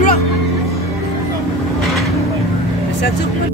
drop. Mais ça dure pas.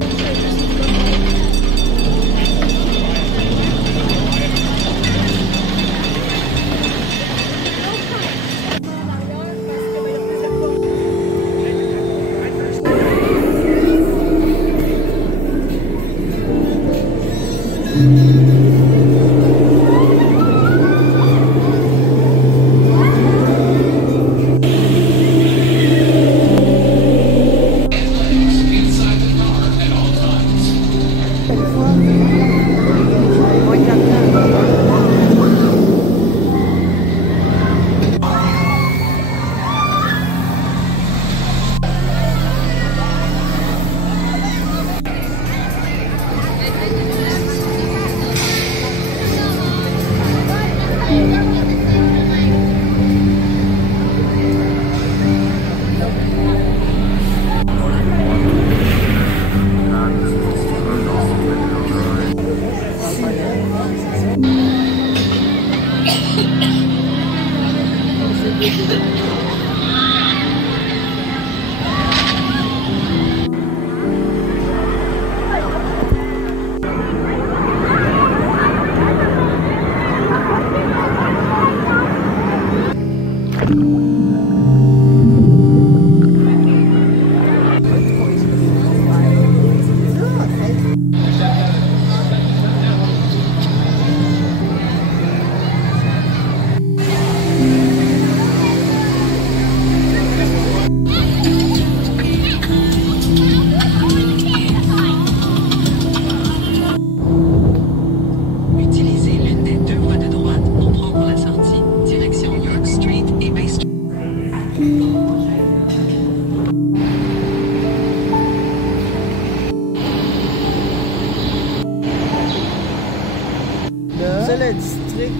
Le district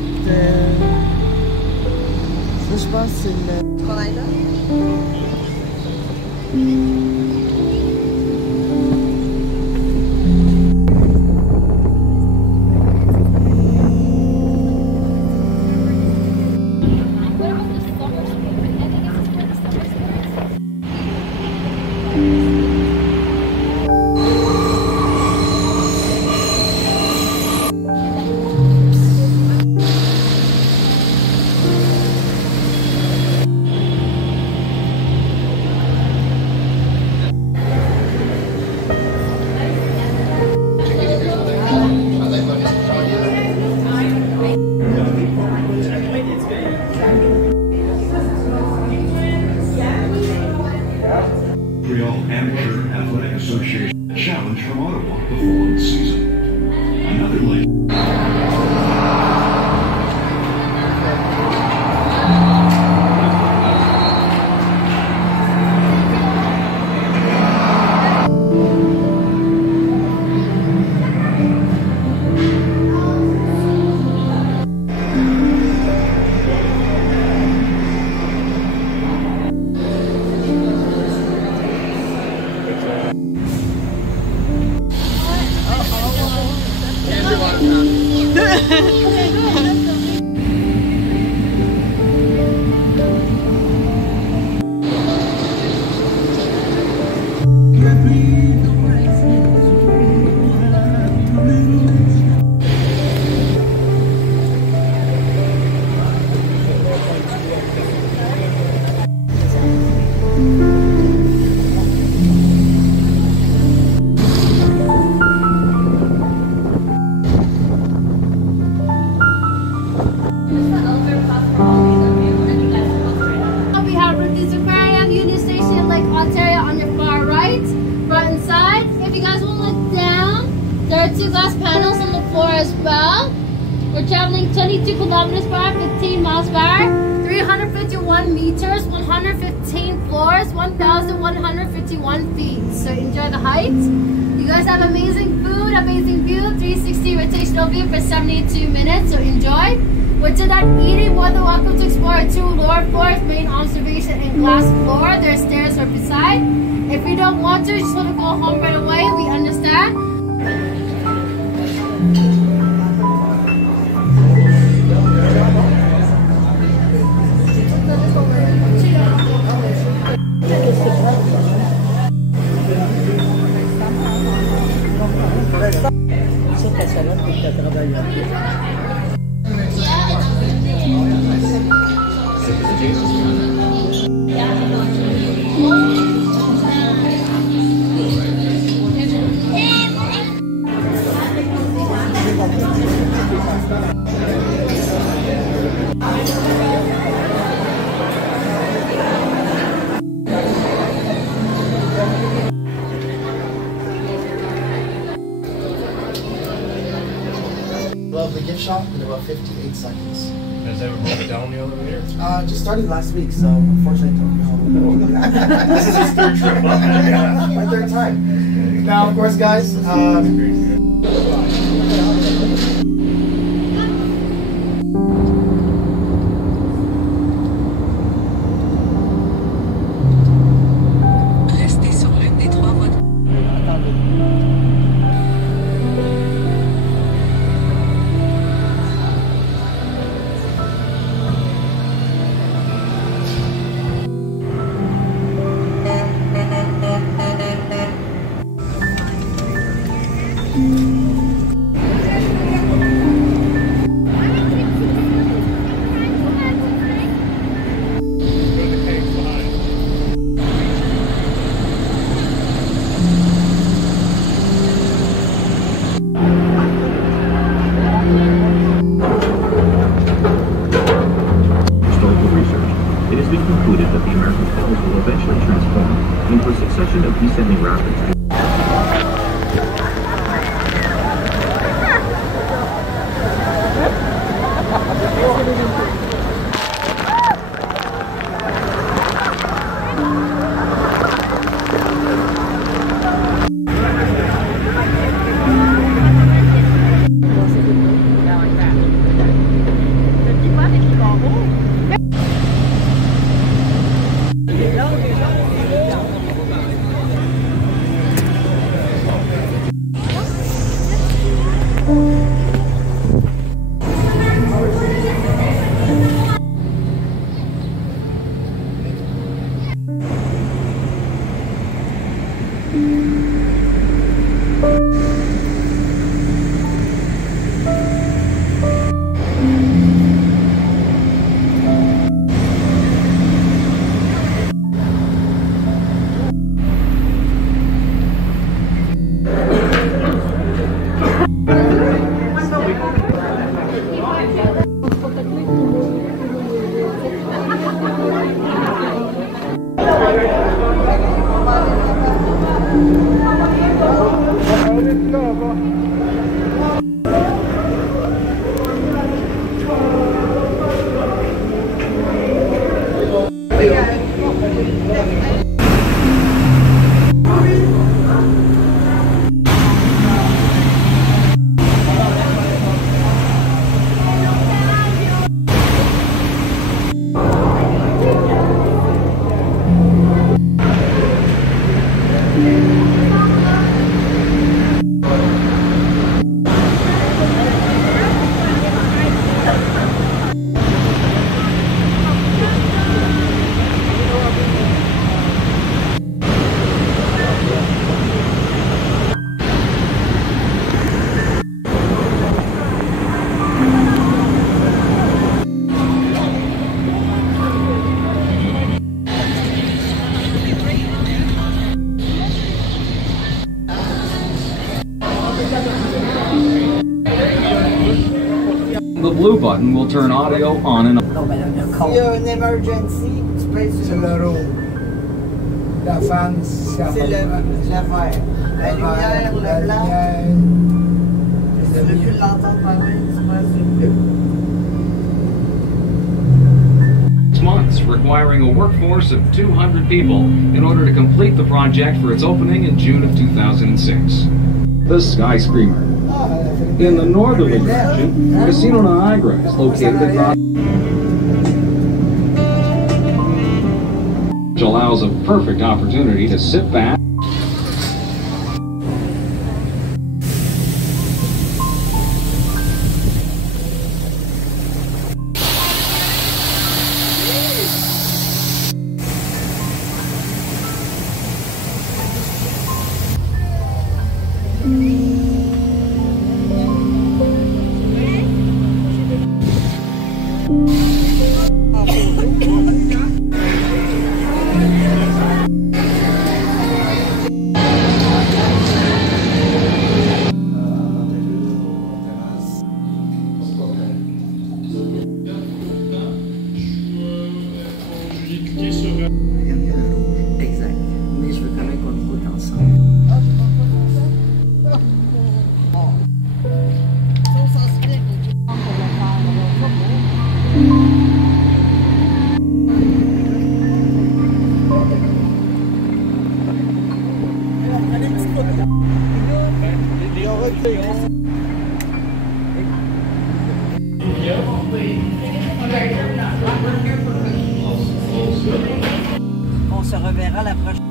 ça, je pense que c'est le... Qu'on aille là? Amateur Athletic Association challenge from Ottawa before the season. Another lake. We're traveling 22 kilometers per hour, 15 miles per hour, 351 meters, 115 floors, 1,151 feet. So enjoy the heights. You guys have amazing food, amazing view, 360 rotational view for 72 minutes, so enjoy. We're done eating, more than welcome to explore 2 lower floors, main observation and glass floor. There's stairs right beside. If you don't want to, just want to go home right away, we understand. Well, the gift shop in about 58 seconds. Has ever broken down the elevator? Just started last week, so unfortunately I don't know. This is his third trip up. My third time. Now, of course, guys, Restez sur l'une des trois voies. Historical research, it has been concluded that the American Falls will eventually transform into a succession of descending rapids. The blue button will turn audio on and off. S'il y a une emergency, tu peux c'est le rouge. La fan, c'est le vert. La lumière, le blanc. Si tu veux plus l'entendre parler, tu passes sur le bleu. Months, requiring a workforce of 200 people in order to complete the project for its opening in June of 2006. The Skyscreamer. In the northerly direction, Casino Niagara is located across, which allows a perfect opportunity to sit back On se reverra la prochaine.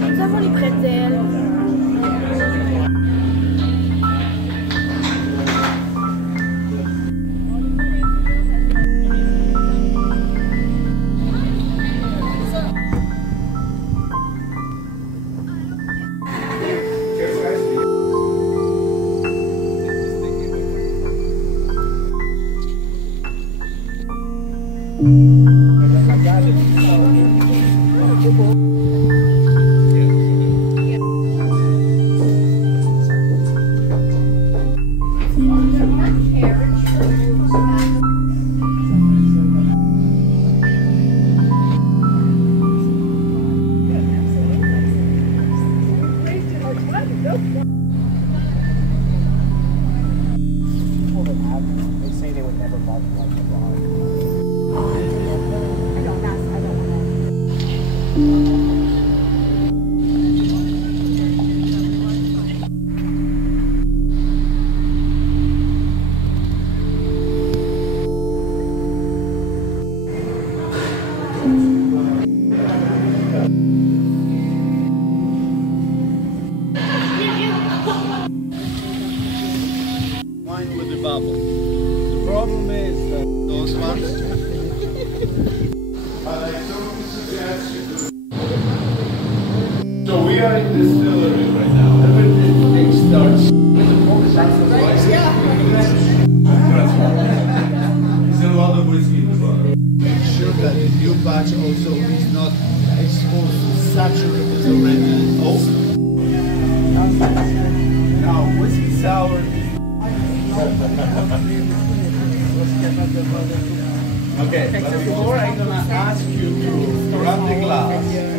Nous avons les bretelles. They say they would never multiply the bar. Wine with the bubble. The problem is that those ones. So we are in distillery right now. Everything starts. It's a lot of whiskey in the bottle. Make sure that the new batch also is not exposed to saturated already oak. Now, whiskey sour is okay, but before I'm gonna ask you to grab the glass